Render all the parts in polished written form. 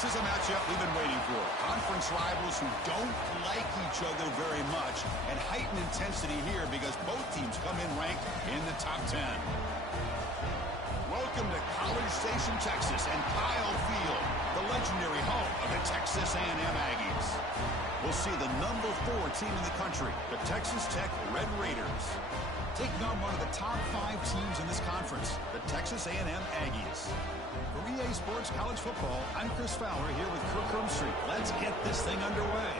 This is a matchup we've been waiting for. Conference rivals who don't like each other very much, and heightened intensity here because both teams come in ranked in the top 10. Welcome to College Station, Texas, and Kyle Field, the legendary home of the Texas A&M Aggies. We'll see the number 4 team in the country, the Texas Tech Red Raiders, taking on one of the top 5 teams in this conference, the Texas A&M Aggies. For EA Sports College Football, I'm Chris Fowler here with Kirk Herbstreit. Let's get this thing underway.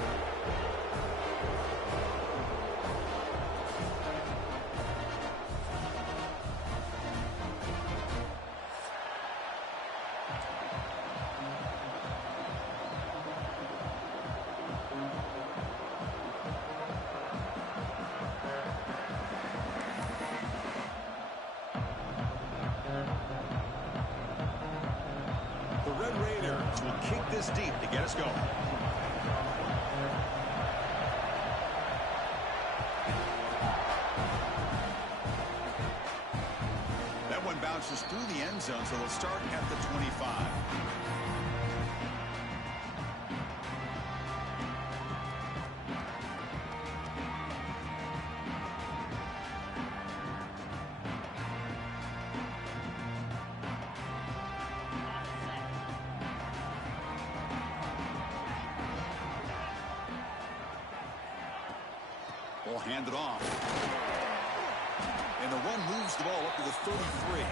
The Red Raiders will kick this deep to get us going. That one bounces through the end zone, so they'll start at the 25. Ball handed off. And the run moves the ball up to the 33.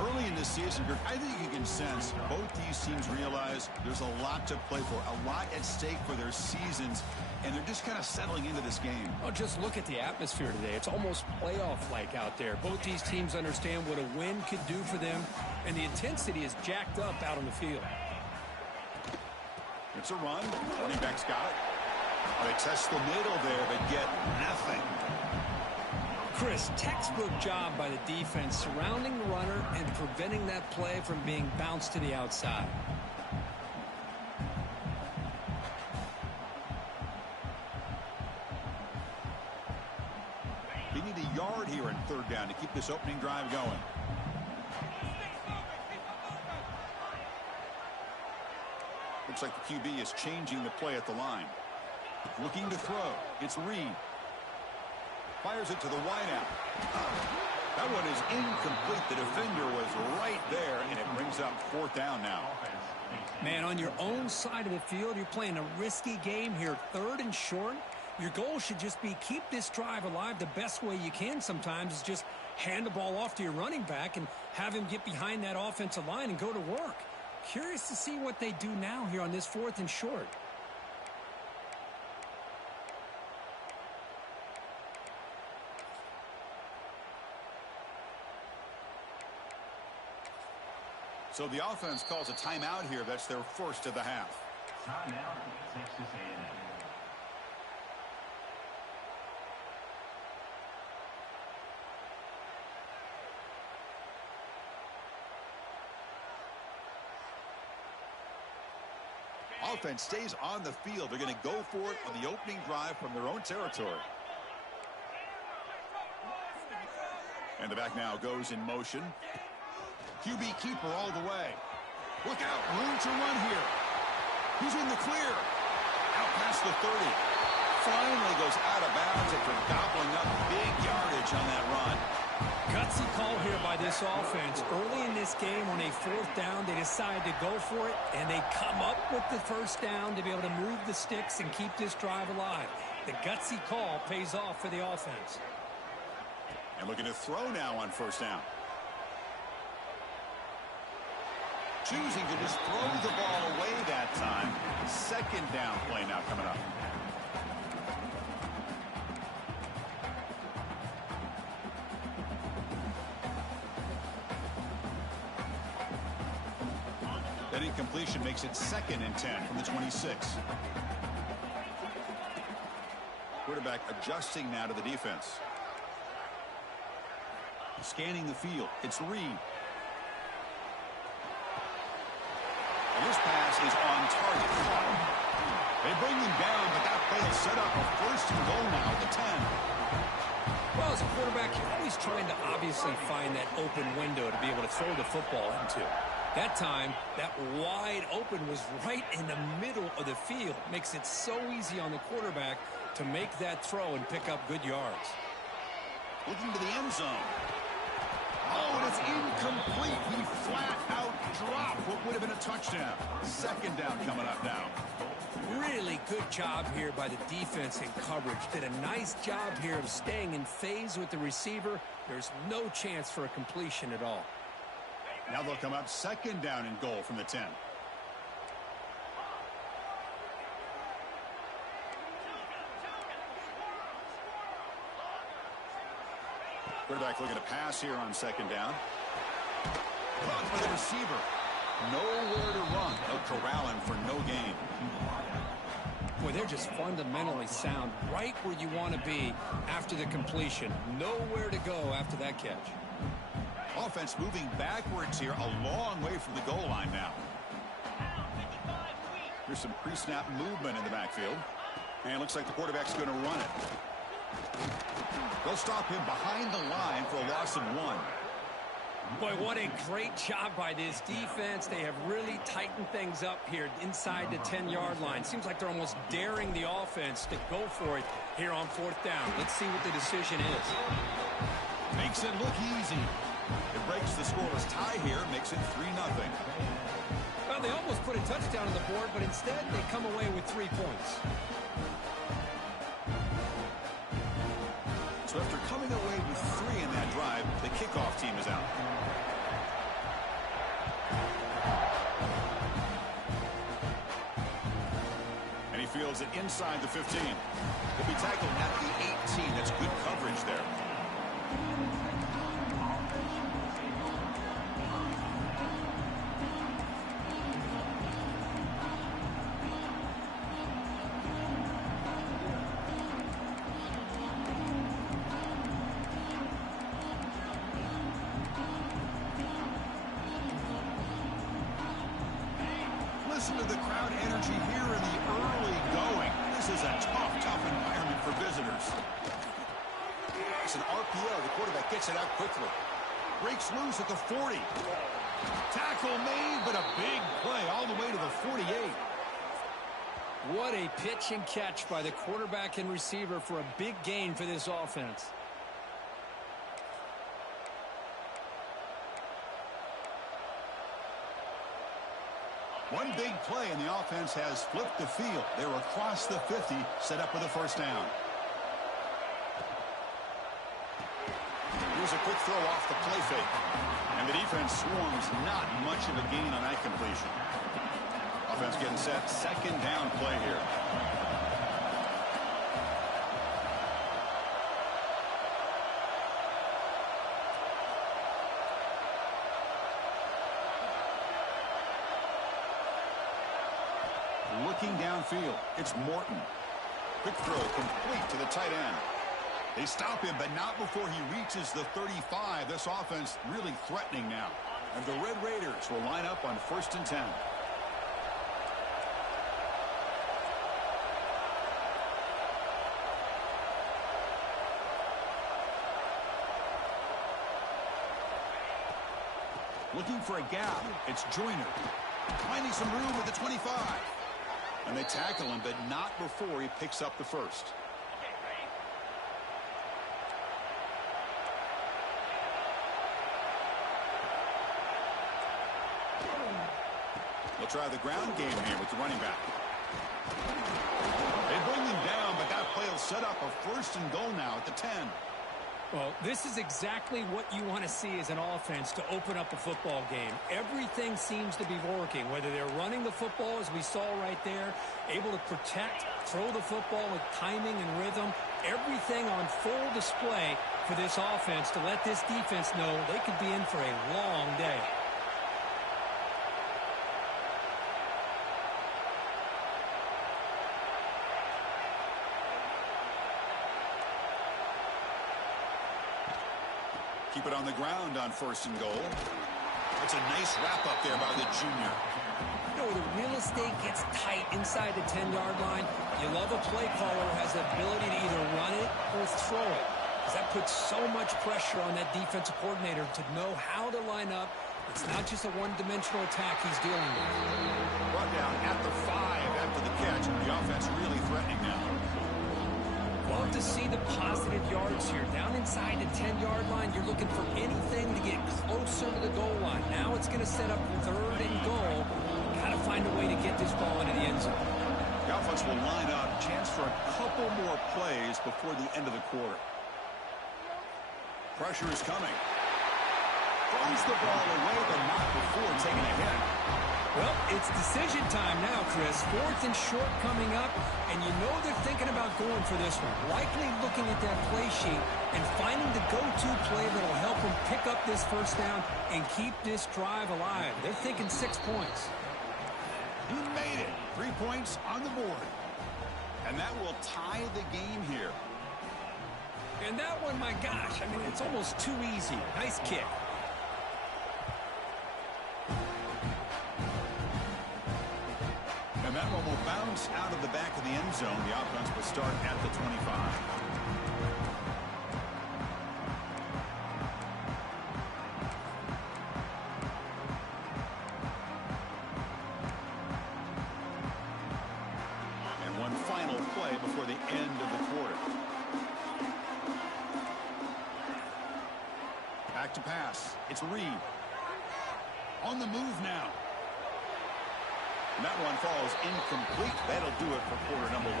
Early in this season, I think you can sense both these teams realize there's a lot to play for, a lot at stake for their seasons, and they're just kind of settling into this game. Oh, just look at the atmosphere today. It's almost playoff-like out there. Both these teams understand what a win could do for them, and the intensity is jacked up out on the field. It's a run. Running back's got it. They test the middle there, but get nothing. Chris, textbook job by the defense surrounding the runner and preventing that play from being bounced to the outside. They need a yard here in third down to keep this opening drive going. Looks like the QB is changing the play at the line. Looking to throw. It's Reed. Fires it to the wideout. That one is incomplete. The defender was right there, and it brings up fourth down now. Man, on your own side of the field, you're playing a risky game here. 3rd and short. Your goal should just be keep this drive alive the best way you can sometimes is just hand the ball off to your running back and have him get behind that offensive line and go to work. Curious to see what they do now here on this 4th and short. So the offense calls a timeout here. That's their first of the half. Timeout, Texas A&M. Offense stays on the field. They're going to go for it on the opening drive from their own territory. And the back now goes in motion. QB keeper all the way. Look out, room to run here. He's in the clear. Out past the 30. Finally goes out of bounds after gobbling up big yardage on that run. Gutsy call here by this offense. Early in this game on a 4th down, they decide to go for it, and they come up with the first down to be able to move the sticks and keep this drive alive. The gutsy call pays off for the offense. And looking to throw now on first down. Choosing to just throw the ball away that time. 2nd down play now coming up. That incompletion makes it 2nd and 10 from the 26. Quarterback adjusting now to the defense. Scanning the field. It's Reed. And this pass is on target. They bring him down, but that play will set up a 1st and goal now at the 10. Well, as a quarterback, you're always trying to obviously find that open window to be able to throw the football into. That time, that wide open was right in the middle of the field. Makes it so easy on the quarterback to make that throw and pick up good yards. Looking to the end zone. Oh, and it's incomplete. He flat out dropped what would have been a touchdown. Second down coming up now. Really good job here by the defense in coverage. Did a nice job here of staying in phase with the receiver. There's no chance for a completion at all. Now they'll come up second down and goal from the 10. Quarterback looking to pass here on second down. Caught by the receiver. Nowhere to run. They'll corral him for no gain. Boy, they're just fundamentally sound right where you want to be after the completion. Nowhere to go after that catch. Offense moving backwards here, a long way from the goal line now. There's some pre-snap movement in the backfield. And it looks like the quarterback's going to run it. They'll stop him behind the line for a loss of 1. Boy, what a great job by this defense. They have really tightened things up here inside the 10-yard line. Seems like they're almost daring the offense to go for it here on fourth down. Let's see what the decision is. Makes it look easy. It breaks the scoreless tie here, makes it 3-0. Well, they almost put a touchdown on the board, but instead they come away with 3 points. So after coming away with 3 in that drive, the kickoff team is out. And he fields it inside the 15. He'll be tackled at the 18. That's good coverage there. Listen to the crowd energy here in the early going. This is a tough environment for visitors. It's an RPO. The quarterback gets it out quickly. Breaks loose at the 40. Tackle made, but a big play all the way to the 48. What a pitch and catch by the quarterback and receiver for a big gain for this offense. One big play, and the offense has flipped the field. They're across the 50, set up with a first down. Here's a quick throw off the play fake. And the defense swarms, not much of a gain on that completion. Offense getting set, second down play here. Looking downfield, it's Morton. Quick throw complete to the tight end. They stop him, but not before he reaches the 35. This offense really threatening now. And the Red Raiders will line up on 1st and 10. Looking for a gap, it's Joyner. Finding some room at the 25. And they tackle him, but not before he picks up the first. They'll try the ground game here with the running back. They bring him down, but that play will set up a 1st and goal now at the 10. Well, this is exactly what you want to see as an offense to open up a football game. Everything seems to be working, whether they're running the football, as we saw right there, able to protect, throw the football with timing and rhythm, everything on full display for this offense to let this defense know they could be in for a long day. Keep it on the ground on 1st and goal. It's a nice wrap up there by the junior. You know, the real estate gets tight inside the 10-yard line. You love a play caller who has the ability to either run it or throw it, because that puts so much pressure on that defensive coordinator to know how to line up It's not just a one-dimensional attack he's dealing with. Brought down at the 5 after the catch. The offense really threatening now. Love to see the positive yards here. Down inside the 10-yard line, you're looking for anything to get closer to the goal line. Now it's going to set up 3rd and goal. Got to find a way to get this ball into the end zone. The offense will line up. Chance for a couple more plays before the end of the quarter. Pressure is coming. Throws the ball away, but not before taking a hit. Well, it's decision time now, Chris. 4th and short coming up, and you know they're thinking about going for this one. Likely looking at that play sheet and finding the go-to play that will help them pick up this first down and keep this drive alive. They're thinking 6 points. He made it. 3 points on the board. And that will tie the game here. And that one, my gosh, I mean, it's almost too easy. Nice kick. And that one will bounce out of the back of the end zone. The offense will start at the 25. And one final play before the end of the quarter. Back to pass. It's Reed. On the move now. And that one falls incomplete. That'll do it for quarter number 1.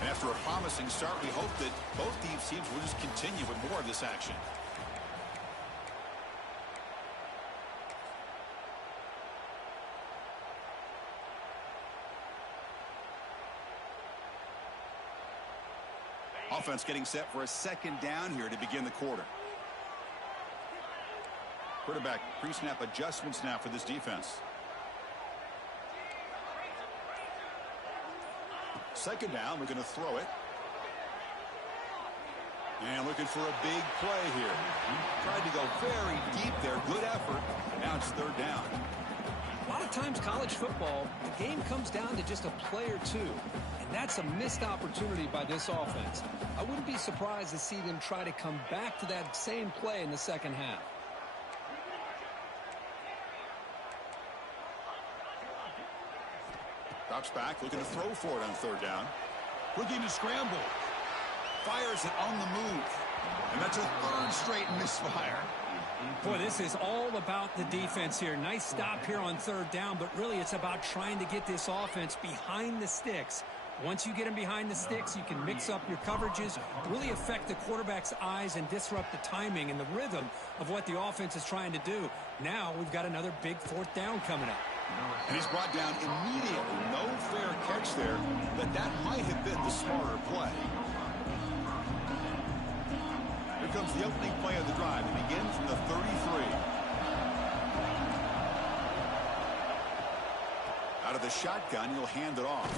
And after a promising start, we hope that both these teams will just continue with more of this action. Offense getting set for a 2nd down here to begin the quarter. Quarterback pre-snap adjustments now for this defense. 2nd down, we're going to throw it. And looking for a big play here. Tried to go very deep there. Good effort. Now it's 3rd down. A lot of times college football, the game comes down to just a play or two. And that's a missed opportunity by this offense. I wouldn't be surprised to see them try to come back to that same play in the second half. Drops back, looking to throw for it on 3rd down. Looking to scramble. Fires it on the move. And that's a 3rd straight misfire. Boy, this is all about the defense here. Nice stop here on 3rd down, but really it's about trying to get this offense behind the sticks. Once you get them behind the sticks, you can mix up your coverages, really affect the quarterback's eyes and disrupt the timing and the rhythm of what the offense is trying to do. Now we've got another big 4th down coming up. And he's brought down immediately. No fair catch there, but that might have been the smarter play. Here comes the opening play of the drive. It begins from the 33. Out of the shotgun, he'll hand it off.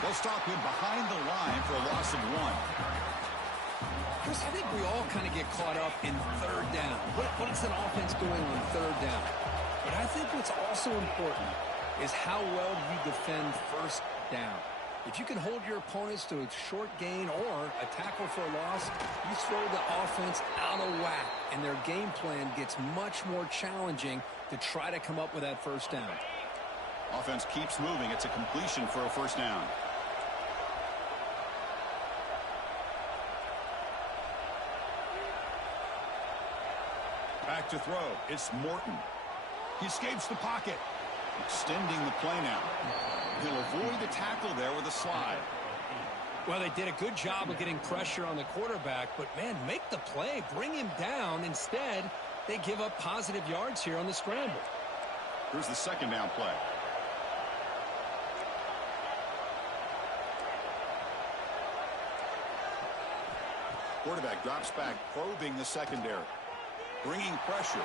They'll stop him behind the line for a loss of 1. Chris, I think we all kind of get caught up in 3rd down. What is an offense doing on 3rd down? But I think what's also important is how well you defend 1st down. If you can hold your opponents to a short gain or a tackle for a loss, you throw the offense out of whack, and their game plan gets much more challenging to try to come up with that 1st down. Offense keeps moving. It's a completion for a 1st down. Back to throw. It's Morton. He escapes the pocket. Extending the play now. He'll avoid the tackle there with a slide. Well, they did a good job of getting pressure on the quarterback, but, man, make the play. Bring him down. Instead, they give up positive yards here on the scramble. Here's the 2nd down play. Quarterback drops back, probing the secondary. Bringing pressure.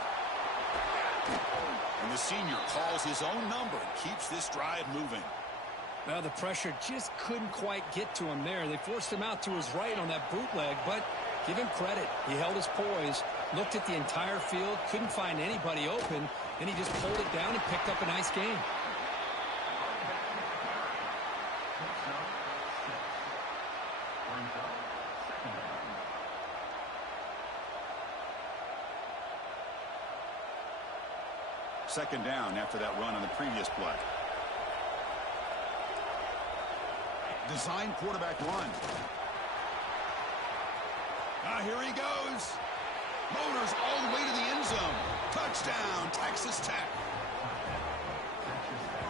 And the senior calls his own number and keeps this drive moving. Well, the pressure just couldn't quite get to him there. They forced him out to his right on that bootleg, but give him credit. He held his poise, looked at the entire field, couldn't find anybody open, and he just pulled it down and picked up a nice gain. second down after that run on the previous play. Design quarterback run. Here he goes. Motors all the way to the end zone. Touchdown, Texas Tech.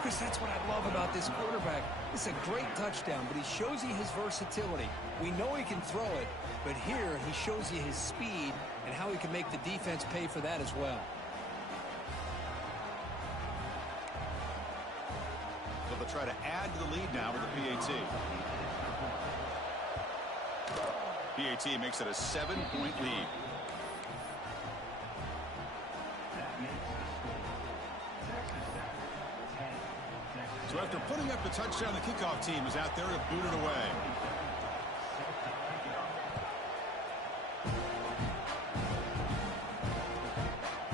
Chris, that's what I love about this quarterback. It's a great touchdown, but he shows you his versatility. We know he can throw it, but here he shows you his speed and how he can make the defense pay for that as well. So they'll try to add to the lead now with the PAT. PAT makes it a 7-point lead. So after putting up the touchdown, the kickoff team is out there to boot it away.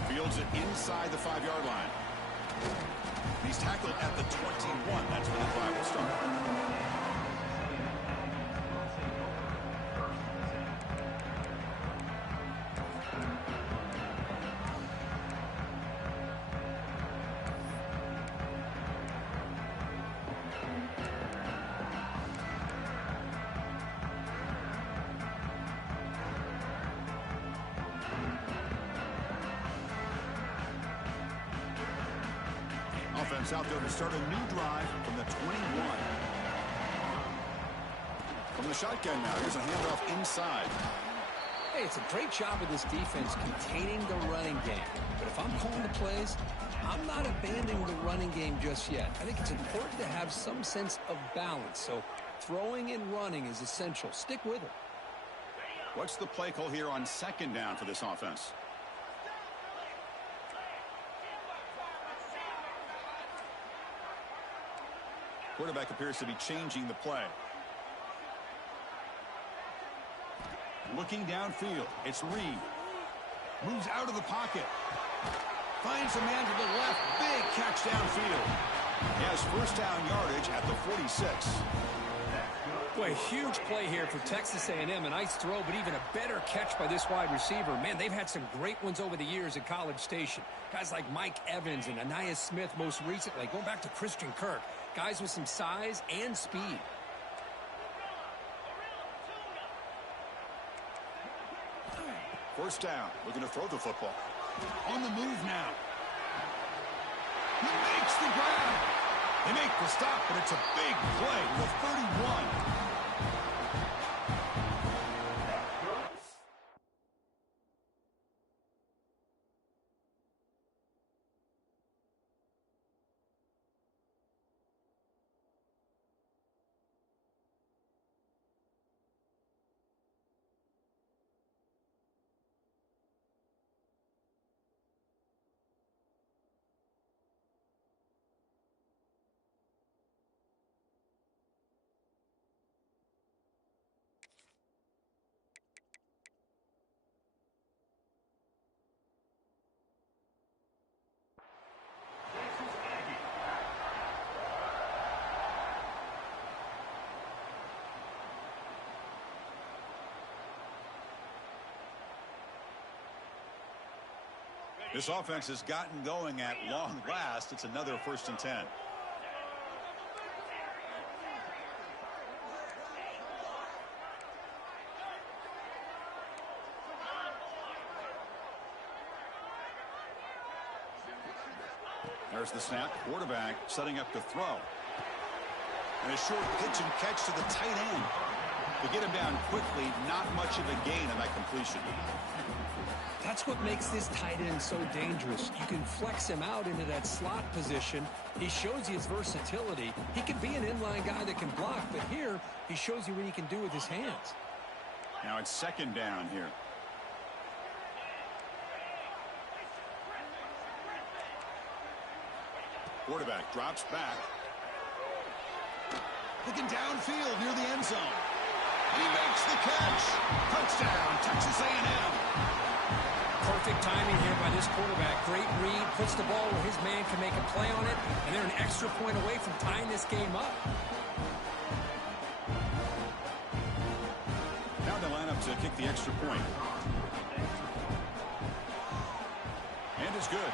Fields it inside the 5-yard line. He's tackled at the 21. That's where the drive will start. Offense out there to start a new drive from the 21. From the shotgun now, here's a handoff inside. Hey, it's a great job of this defense containing the running game. But if I'm calling the plays, I'm not abandoning the running game just yet. I think it's important to have some sense of balance. So throwing and running is essential. Stick with it. What's the play call here on second down for this offense? Quarterback appears to be changing the play. Looking downfield, it's Reed. Moves out of the pocket. Finds a man to the left. Big catch downfield. He has first down yardage at the 46. Boy, huge play here for Texas A&M. A nice throw, but even a better catch by this wide receiver. Man, they've had some great ones over the years at College Station. Guys like Mike Evans and Anais Smith most recently. Going back to Christian Kirk. Guys with some size and speed. First down. Looking to throw the football. On the move now. He makes the grab. They make the stop, but it's a big play to the 31. This offense has gotten going at long last. It's another 1st and 10. There's the snap. Quarterback setting up to throw. And a short pitch and catch to the tight end. To get him down quickly, not much of a gain on that completion. That's what makes this tight end so dangerous. You can flex him out into that slot position. He shows you his versatility. He can be an inline guy that can block, but here he shows you what he can do with his hands. Now it's second down here. Quarterback drops back. Looking downfield near the end zone. He makes the catch. Touchdown, Texas A&M. Perfect timing here by this quarterback. Great read, puts the ball where his man can make a play on it, and they're an extra point away from tying this game up. Now they line up to kick the extra point. And it's good.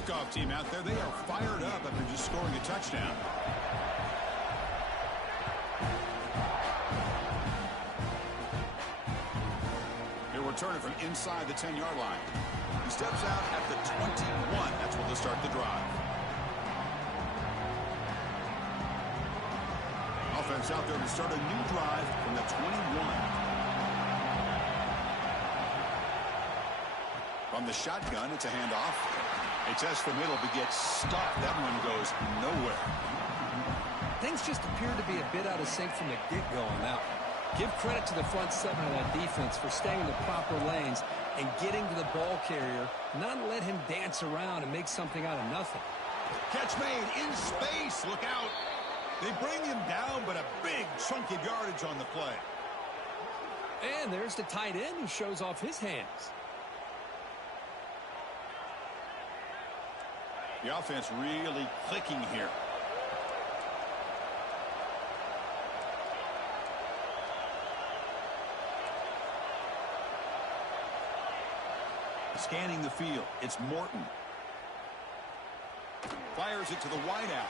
kickoff team out there, they are fired up after just scoring a touchdown. He'll return it from inside the 10-yard line. He steps out at the 21. That's where they'll start the drive. Offense out there to start a new drive from the 21. From the shotgun, it's a handoff. They test the middle, but gets stuffed. That one goes nowhere. Things just appear to be a bit out of sync from the get-go on that one. Give credit to the front seven of that defense for staying in the proper lanes and getting to the ball carrier, not let him dance around and make something out of nothing. Catch made in space. Look out. They bring him down, but a big chunk of yardage on the play. And there's the tight end who shows off his hands. The offense really clicking here. Scanning the field, it's Morton. Fires it to the wideout.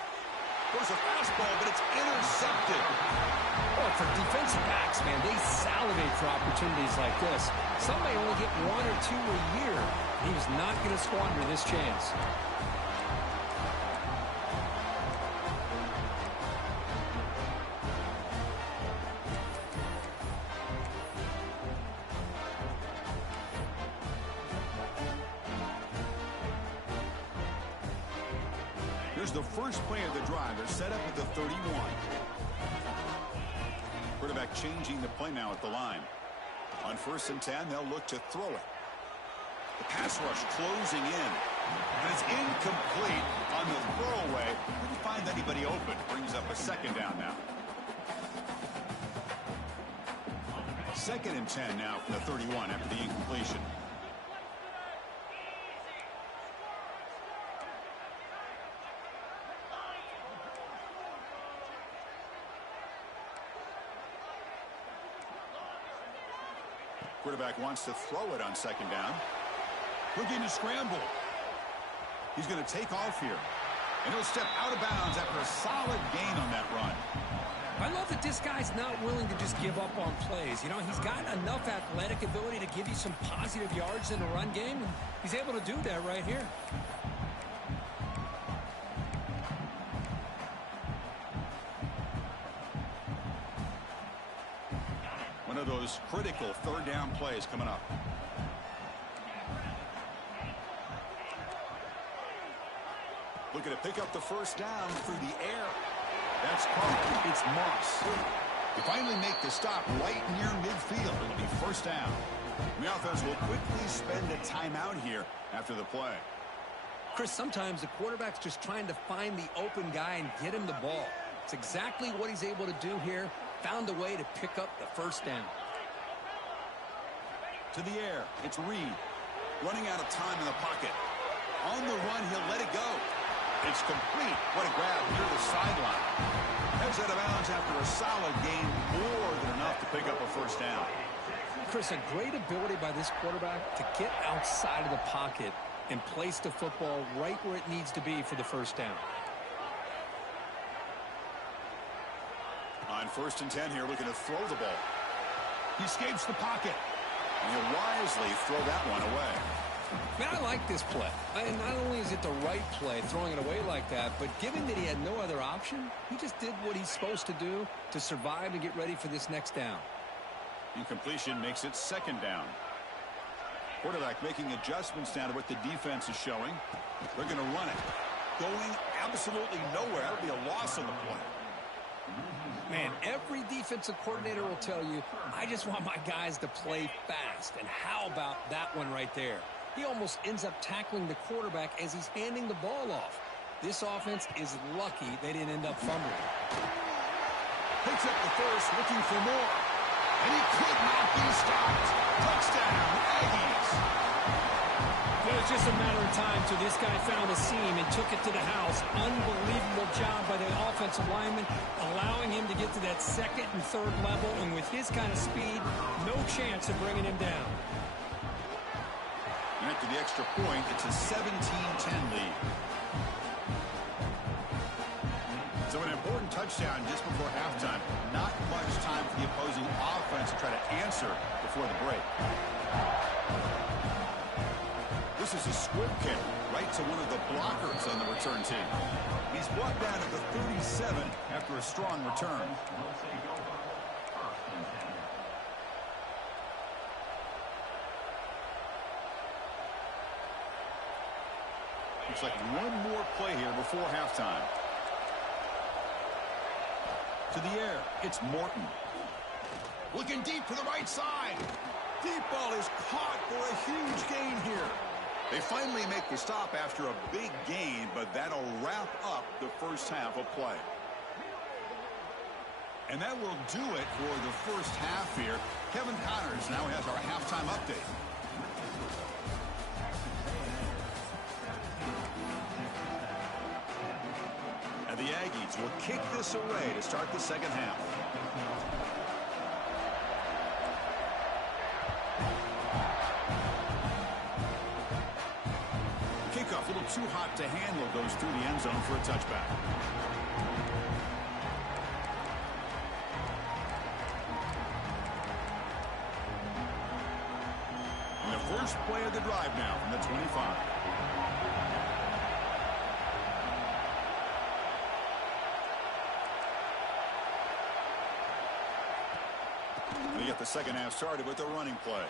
There's a fastball, but it's intercepted. Oh, for defensive backs, man, they salivate for opportunities like this. Some may only get one or two a year. He's not going to squander this chance. Here's the first play of the drive. They're set up at the 31. Quarterback changing the play now at the line. On 1st and 10, they'll look to throw it. The pass rush closing in. And it's incomplete on the throwaway. Didn't find anybody open. Brings up a 2nd down now. 2nd and 10 now from the 31 after the incompletion. Quarterback wants to throw it on 2nd down. Looking to scramble. He's going to take off here. And he'll step out of bounds after a solid gain on that run. I love that this guy's not willing to just give up on plays. You know, he's got enough athletic ability to give you some positive yards in the run game, and he's able to do that right here. One of those critical 3rd down plays coming up. Looking to pick up the 1st down through the air. That's caught. It's Moss. They finally make the stop right near midfield. It'll be 1st down. The offense will quickly spend a timeout here after the play. Chris, sometimes the quarterback's just trying to find the open guy and get him the ball. It's exactly what he's able to do here. Found a way to pick up the 1st down. To the air, it's Reed. Running out of time in the pocket. On the run, he'll let it go. It's complete. What a grab near the sideline. Heads out of bounds after a solid gain, more than enough to pick up a 1st down. Chris, a great ability by this quarterback to get outside of the pocket and place the football right where it needs to be for the 1st down. On 1st and 10 here, looking to throw the ball. He escapes the pocket. And he'll wisely throw that one away. Man, I like this play. And not only is it the right play, throwing it away like that, but given that he had no other option, he just did what he's supposed to do to survive and get ready for this next down. Incompletion makes it 2nd down. Quarterback making adjustments now to what the defense is showing. They're going to run it. Going absolutely nowhere. That'll be a loss on the play. Man, every defensive coordinator will tell you, I just want my guys to play fast. And how about that one right there? He almost ends up tackling the quarterback as he's handing the ball off. This offense is lucky they didn't end up fumbling. Picks up the 1st, looking for more. And he could not be stopped. Touchdown, Aggies. It was just a matter of time till this guy found a seam and took it to the house. Unbelievable job by the offensive lineman, allowing him to get to that 2nd and 3rd level. And with his kind of speed, no chance of bringing him down. after the extra point, it's a 17-10 lead. So an important touchdown just before halftime. Not much time for the opposing offense to try to answer before the break. This is a squib kick right to one of the blockers on the return team. He's brought down at the 37 after a strong return. Looks like one more play here before halftime. To the air, it's Morton. Looking deep to the right side. Deep ball is caught for a huge gain here. They finally make the stop after a big gain, but that'll wrap up the first half of play. And that will do it for the first half here. Kevin Connors now has our halftime update. And the Aggies will kick this away to start the second half. Kickoff a little too hot to handle, goes through the end zone for a touchback. And the first play of the drive now from the 25. We get the second half started with a running play.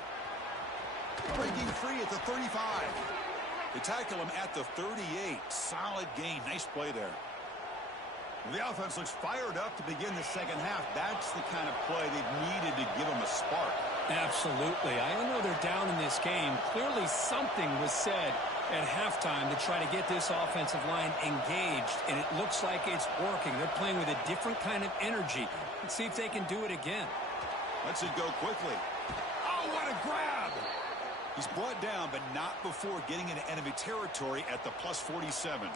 Breaking free at the 35. They tackle him at the 38. Solid gain. Nice play there. The offense looks fired up to begin the second half. That's the kind of play they've needed to give them a spark. Absolutely. I know they're down in this game. Clearly something was said at halftime to try to get this offensive line engaged, and it looks like it's working. They're playing with a different kind of energy. Let's see if they can do it again. Lets it go quickly. Oh, what a grab! He's brought down, but not before getting into enemy territory at the plus 47.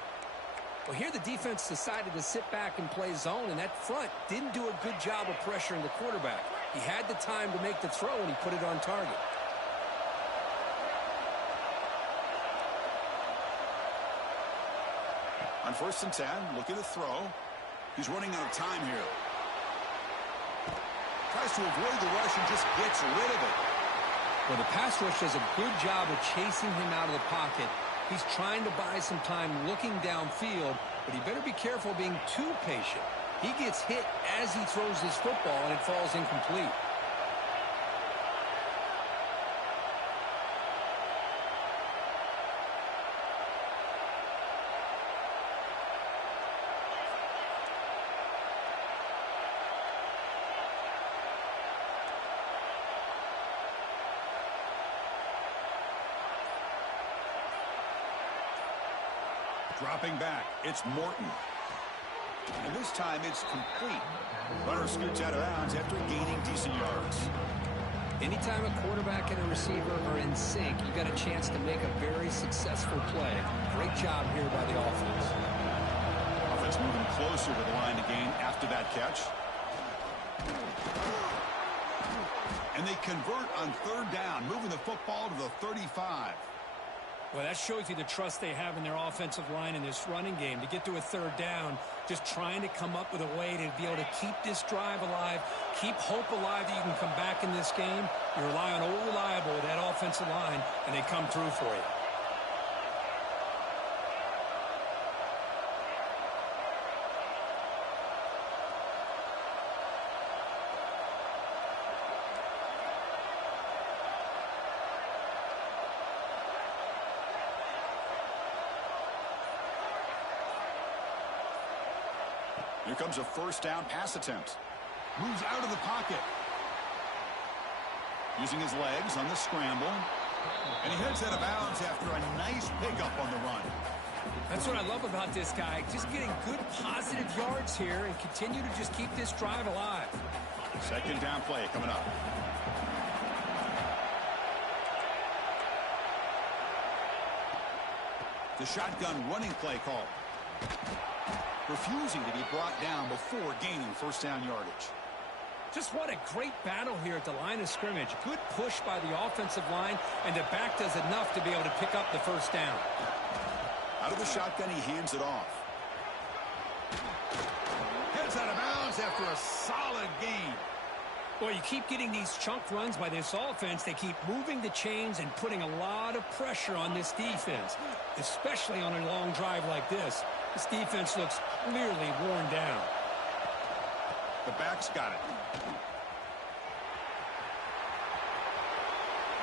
Well, here the defense decided to sit back and play zone, and that front didn't do a good job of pressuring the quarterback. He had the time to make the throw, and he put it on target. On 1st and 10, look at the throw. He's running out of time here. Tries to avoid the rush and just gets rid of it. Well, the pass rush does a good job of chasing him out of the pocket. He's trying to buy some time looking downfield, but he better be careful being too patient. He gets hit as he throws his football, and it falls incomplete. Dropping back, it's Morton. And this time it's complete. Runner scoots out of bounds after gaining decent yards. Anytime a quarterback and a receiver are in sync, you got a chance to make a very successful play. Great job here by the offense. Offense moving closer to the line to gain after that catch. And they convert on 3rd down, moving the football to the 35. Well, that shows you the trust they have in their offensive line in this running game. To get to a 3rd down, just trying to come up with a way to be able to keep this drive alive, keep hope alive that you can come back in this game. You rely on old reliable with that offensive line, and they come through for you. Here comes a 1st down pass attempt. Moves out of the pocket. Using his legs on the scramble. And he heads out of bounds after a nice pickup on the run. That's what I love about this guy. Just getting good positive yards here and continue to just keep this drive alive. 2nd down play coming up. The shotgun running play call. Refusing to be brought down before gaining 1st down yardage. Just what a great battle here at the line of scrimmage. Good push by the offensive line, and the back does enough to be able to pick up the first down. Out of the shotgun, he hands it off. Heads out of bounds after a solid gain. Boy, you keep getting these chunk runs by this offense. They keep moving the chains and putting a lot of pressure on this defense, especially on a long drive like this. This defense looks clearly worn down. The back's got it.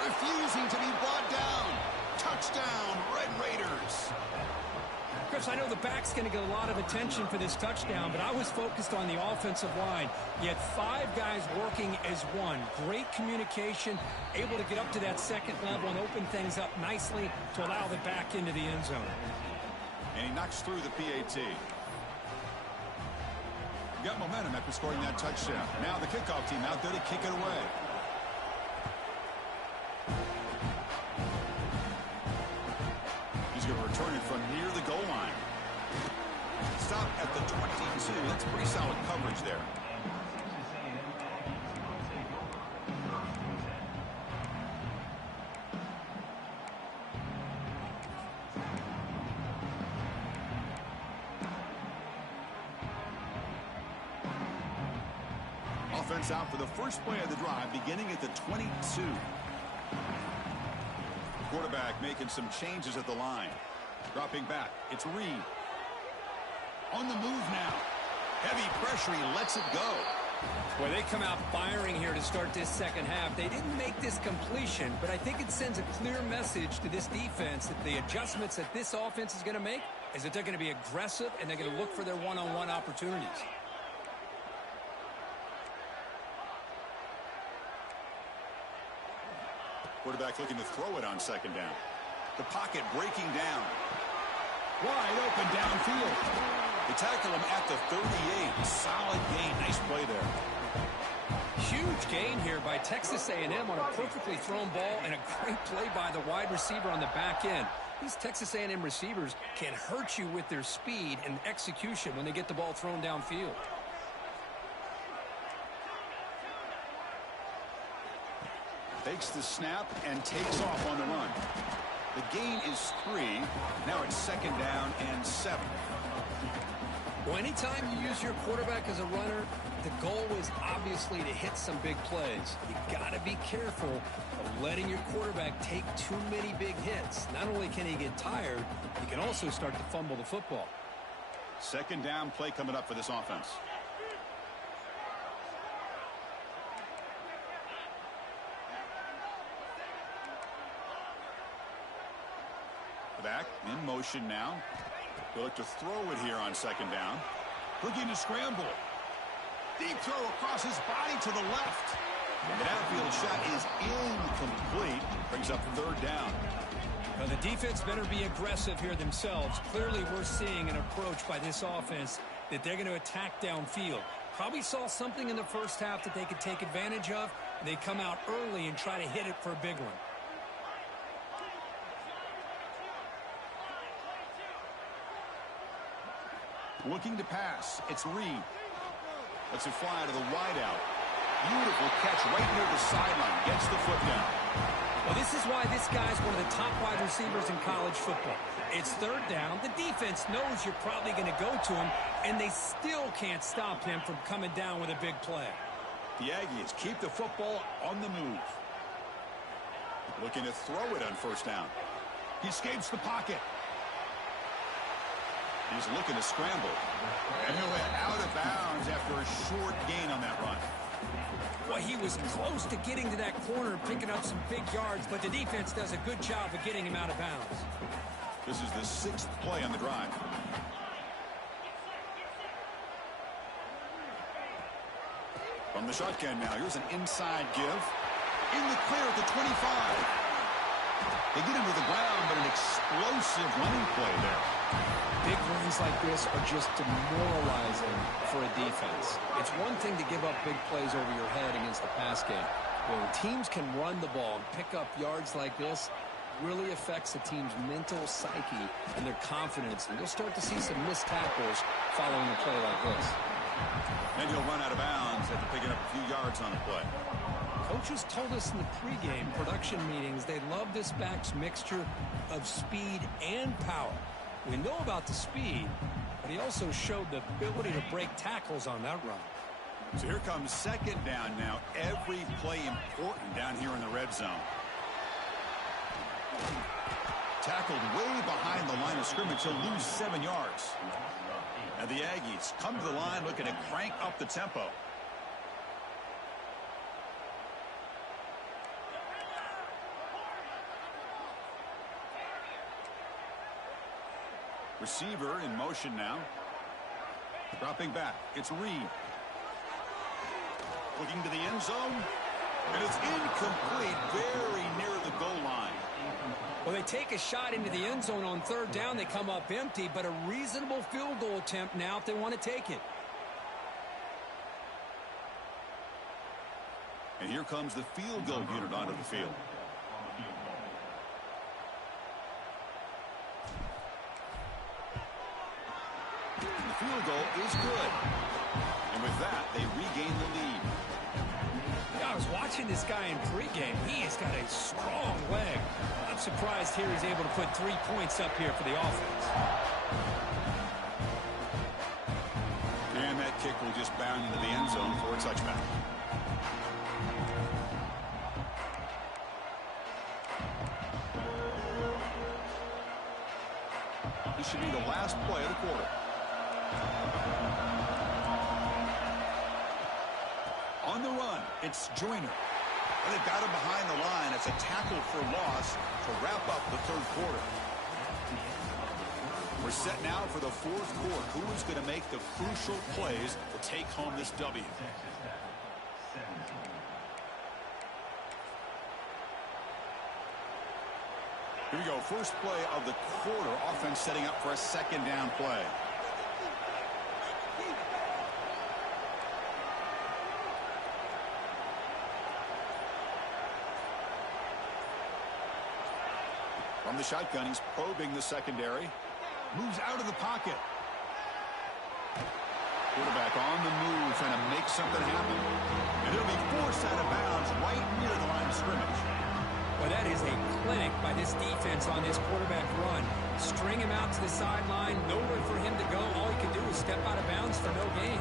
Refusing to be brought down. Touchdown, Red Raiders. Chris, I know the back's going to get a lot of attention for this touchdown, but I was focused on the offensive line. You had 5 guys working as one. Great communication, able to get up to that second level and open things up nicely to allow the back into the end zone. And he knocks through the PAT. Got momentum after scoring that touchdown. Now the kickoff team out there to kick it away. He's going to return it from near the goal line. Stop at the 22. That's pretty solid coverage there. Offense out for the first play of the drive, beginning at the 22. Quarterback making some changes at the line. Dropping back. It's Reed. On the move now. Heavy pressure. He lets it go. Boy, they come out firing here to start this second half. They didn't make this completion, but I think it sends a clear message to this defense that the adjustments that this offense is going to make is that they're going to be aggressive and they're going to look for their one-on-one opportunities. Quarterback looking to throw it on second down. The pocket breaking down. Wide open downfield. They tackle him at the 38. Solid gain. Nice play there. Huge gain here by Texas A&M on a perfectly thrown ball and a great play by the wide receiver on the back end. These Texas A&M receivers can hurt you with their speed and execution when they get the ball thrown downfield. Takes the snap and takes off on the run. The gain is 3. Now it's second down and 7. Well, anytime you use your quarterback as a runner, the goal is obviously to hit some big plays. You got to be careful of letting your quarterback take too many big hits. Not only can he get tired, he can also start to fumble the football. Second down play coming up for this offense. Back in motion now. They'll look to throw it here on second down. Looking to scramble. Deep throw across his body to the left. The downfield shot is incomplete. Brings up third down. Now the defense better be aggressive here themselves. Clearly we're seeing an approach by this offense that they're going to attack downfield. Probably saw something in the first half that they could take advantage of. They come out early and try to hit it for a big one. Looking to pass. It's Reed. Lets it fly to the wideout. Beautiful catch right near the sideline. Gets the foot down. Well, this is why this guy's one of the top wide receivers in college football. It's third down. The defense knows you're probably going to go to him, and they still can't stop him from coming down with a big play. The Aggies keep the football on the move. Looking to throw it on first down. He escapes the pocket. He's looking to scramble. And he'll head out of bounds after a short gain on that run. Well, he was close to getting to that corner and picking up some big yards, but the defense does a good job of getting him out of bounds. This is the 6th play on the drive. From the shotgun now, here's an inside give. In the clear at the 25. They get him to the ground, but an explosive running play there. Big runs like this are just demoralizing for a defense. It's one thing to give up big plays over your head against the pass game. When teams can run the ball and pick up yards like this, really affects the team's mental psyche and their confidence. And you'll start to see some missed tackles following a play like this. And he'll run out of bounds after picking up a few yards on the play. Coaches told us in the pregame production meetings they love this back's mixture of speed and power. We know about the speed, but he also showed the ability to break tackles on that run. So here comes second down now. Every play important down here in the red zone. Tackled way behind the line of scrimmage. He'll lose 7 yards. And the Aggies come to the line looking to crank up the tempo. Receiver in motion now. Dropping back. It's Reed. Looking to the end zone. And it's incomplete. Very near the goal line. Well, they take a shot into the end zone on third down. They come up empty, but a reasonable field goal attempt now if they want to take it. And here comes the field goal unit onto the field. The field goal is good. And with that, they regain the lead. Yeah, I was watching this guy in pregame. He has got a strong leg. I'm surprised here he's able to put 3 points up here for the offense. And that kick will just bound into the end zone for a touchback. This should be the last play of the quarter. On the run, it's Joyner. And they've got him behind the line. It's a tackle for loss to wrap up the third quarter. We're set now for the fourth quarter. Who is going to make the crucial plays to take home this W? Here we go. First play of the quarter. Offense setting up for a second down play. From the shotgun, he's probing the secondary. Moves out of the pocket. Quarterback on the move, trying to make something happen. And it'll be forced out of bounds right near the line of scrimmage. Well, that is a clinic by this defense on this quarterback run. String him out to the sideline, nowhere for him to go. All he can do is step out of bounds for no gain.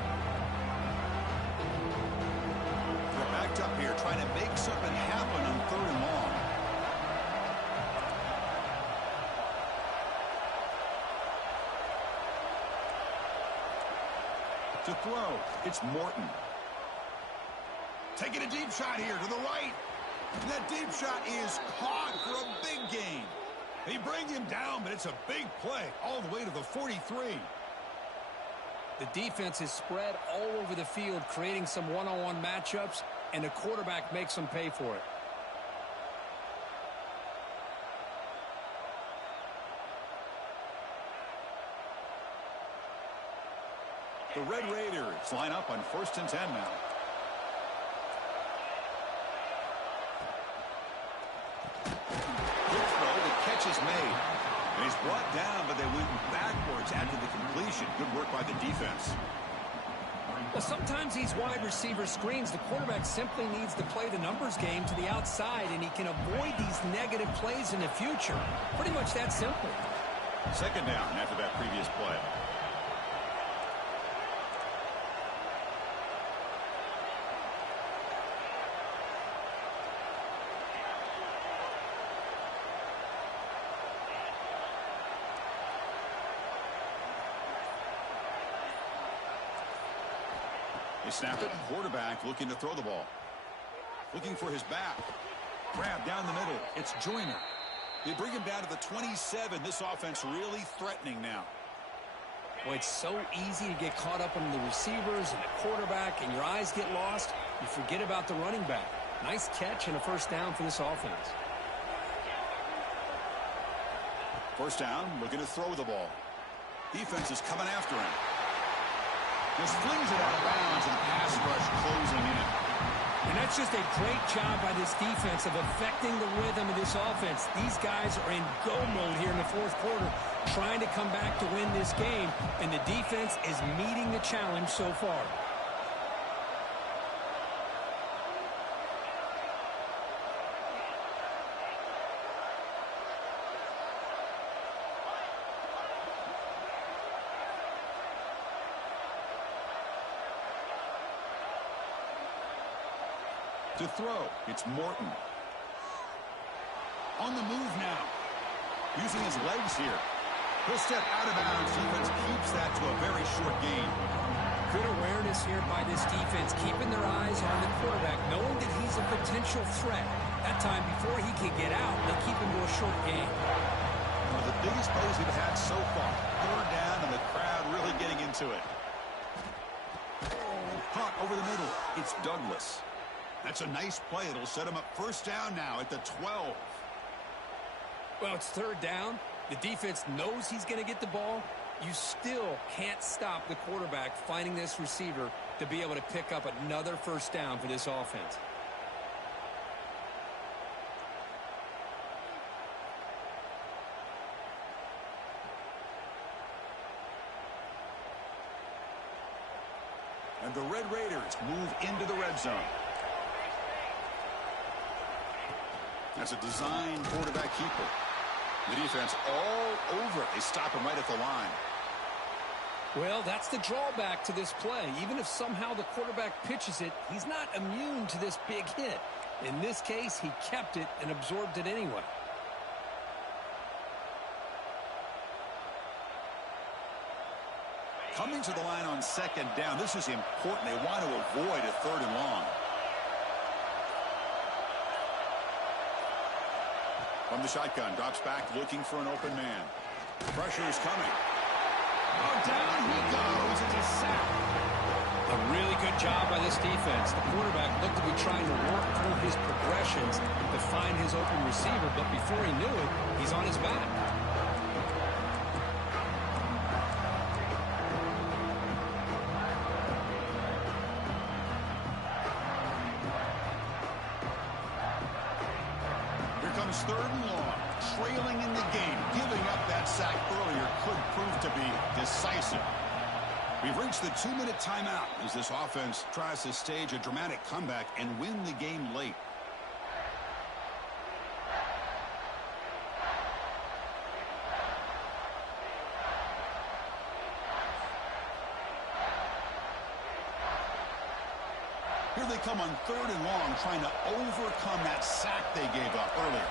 They're backed up here, trying to make something happen on third and long. To throw, it's Morton. Taking a deep shot here to the right. And that deep shot is caught for a big gain. They bring him down, but it's a big play all the way to the 43. The defense is spread all over the field, creating some one-on-one matchups, and the quarterback makes them pay for it. The Red Raiders line up on 1st and 10 now. Good throw. The catch is made. And he's brought down, but they went backwards after the completion. Good work by the defense. Well, sometimes these wide receiver screens, the quarterback simply needs to play the numbers game to the outside, and he can avoid these negative plays in the future. Pretty much that simple. Second down after that previous play. They snap it. Quarterback looking to throw the ball. Looking for his back. Grab down the middle. It's Joyner. They bring him down to the 27. This offense really threatening now. Boy, it's so easy to get caught up on the receivers and the quarterback, and your eyes get lost. You forget about the running back. Nice catch and a first down for this offense. First down, looking to throw the ball. Defense is coming after him. Just flings it out of bounds, and the pass rush closing in. And that's just a great job by this defense of affecting the rhythm of this offense. These guys are in go mode here in the fourth quarter, trying to come back to win this game, and the defense is meeting the challenge so far. To throw, it's Morton. On the move now. Using his legs here. He'll step out of bounds. Defense keeps that to a very short gain. Good awareness here by this defense, keeping their eyes on the quarterback, knowing that he's a potential threat. That time, before he can get out, they keep him to a short gain. One of the biggest plays we've had so far. Third down, and the crowd really getting into it. Caught over the middle. It's Douglas. That's a nice play. It'll set him up first down now at the 12. Well, it's third down. The defense knows he's going to get the ball. You still can't stop the quarterback finding this receiver to be able to pick up another first down for this offense. And the Red Raiders move into the red zone. That's a design quarterback keeper. The defense all over it. They stop him right at the line. Well, that's the drawback to this play. Even if somehow the quarterback pitches it, he's not immune to this big hit. In this case, he kept it and absorbed it anyway. Coming to the line on second down. This is important. They want to avoid a third and long. From the shotgun, drops back, looking for an open man. Pressure is coming. Oh, down he goes. It's a sack. A really good job by this defense. The quarterback looked to be trying to work through his progressions to find his open receiver, but before he knew it, he's on his back. Third and long, trailing in the game. Giving up that sack earlier could prove to be decisive. We've reached the 2-minute timeout as this offense tries to stage a dramatic comeback and win the game late. Here they come on third and long, trying to overcome that sack they gave up earlier.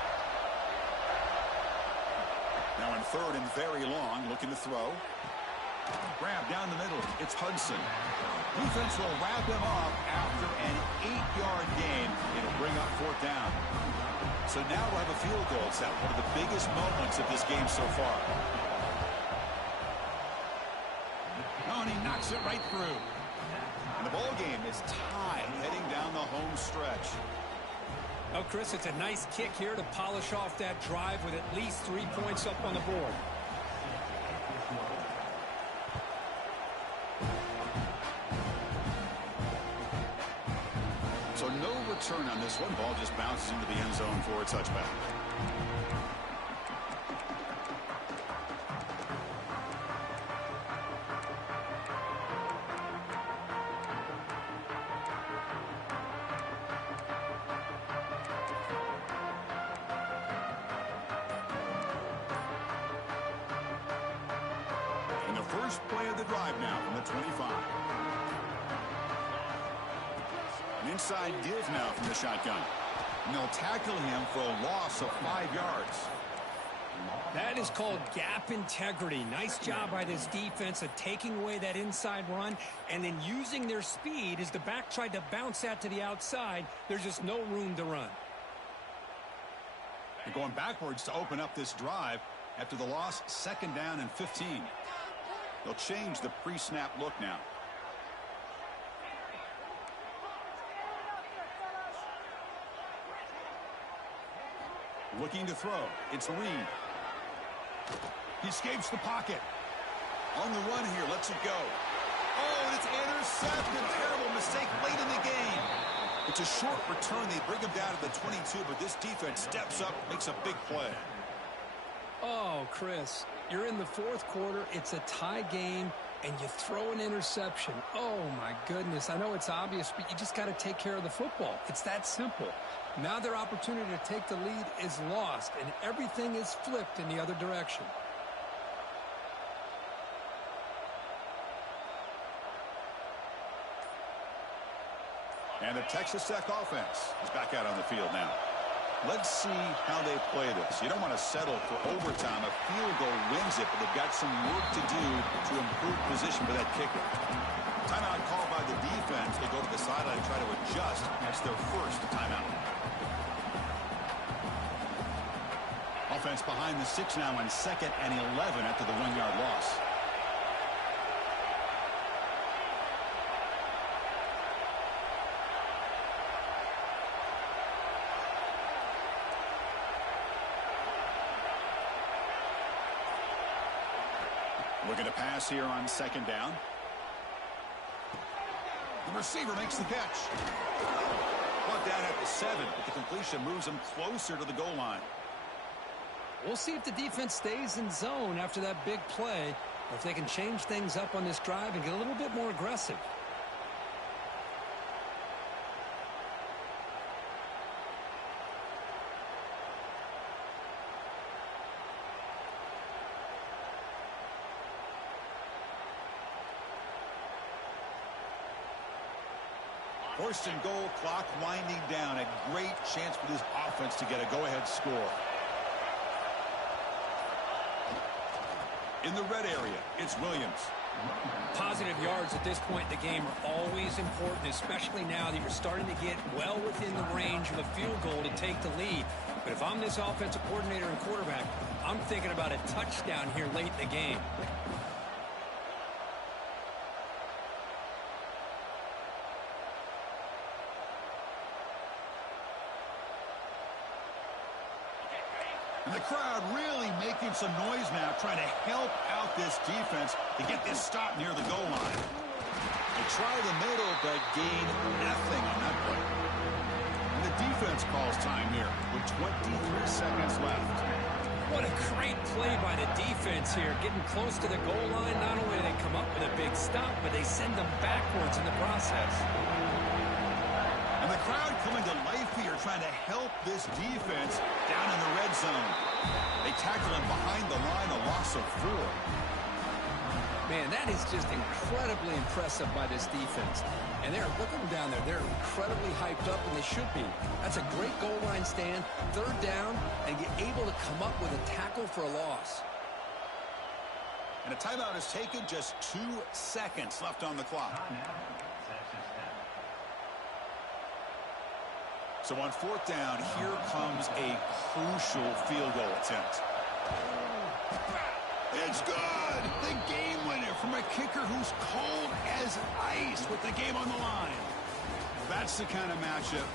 Now in third and very long, looking to throw. Grab down the middle. It's Hudson. Defense will wrap him up after an 8-yard gain. It'll bring up fourth down. So now we'll have a field goal. It's at one of the biggest moments of this game so far. Oh, and he knocks it right through. And the ball game is tied heading down the home stretch. Oh, Chris, it's a nice kick here to polish off that drive with at least 3 points up on the board. So no return on this one. Ball just bounces into the end zone for a touchback. First play of the drive now from the 25. An inside give now from the shotgun. And they'll tackle him for a loss of 5 yards. That is called gap integrity. Nice job by this defense of taking away that inside run and then using their speed as the back tried to bounce that to the outside. There's just no room to run. And going backwards to open up this drive after the loss, second down and 15. They'll change the pre-snap look now. Looking to throw. It's Reed. He escapes the pocket. On the run here, lets it go. Oh, and it's intercepted. Terrible mistake late in the game. It's a short return. They bring him down to the 22, but this defense steps up, makes a big play. Oh, Chris, you're in the fourth quarter. It's a tie game, and you throw an interception. Oh, my goodness. I know it's obvious, but you just got to take care of the football. It's that simple. Now their opportunity to take the lead is lost, and everything is flipped in the other direction. And the Texas Tech offense is back out on the field now. Let's see how they play this. You don't want to settle for overtime. A field goal wins it, but they've got some work to do to improve position for that kicker. Timeout called by the defense. They go to the sideline and try to adjust. That's their first timeout. Offense behind the 6 now on 2nd and 11 after the 1-yard loss. Looking to pass here on 2nd down. The receiver makes the catch. Brought down at the 7, but the completion moves him closer to the goal line. We'll see if the defense stays in zone after that big play, or if they can change things up on this drive and get a little bit more aggressive. First and goal, clock winding down. A great chance for this offense to get a go-ahead score. In the red area, it's Williams. Positive yards at this point in the game are always important, especially now that you're starting to get well within the range of a field goal to take the lead. But if I'm this offensive coordinator and quarterback, I'm thinking about a touchdown here late in the game. And the crowd really making some noise now, trying to help out this defense to get this stop near the goal line. They try the middle, but gain nothing on that play. And the defense calls time here with 23 seconds left. What a great play by the defense here, getting close to the goal line. Not only do they come up with a big stop, but they send them backwards in the process. And the crowd coming to life here, trying to help this defense down in the red zone. They tackle him behind the line, a loss of 4. Man, that is just incredibly impressive by this defense. And look at them down there. They're incredibly hyped up, and they should be. That's a great goal line stand, 3rd down, and get able to come up with a tackle for a loss. And a timeout is taken, just 2 seconds left on the clock. So on 4th down, here comes a crucial field goal attempt. It's good! The game winner from a kicker who's cold as ice with the game on the line. That's the kind of matchup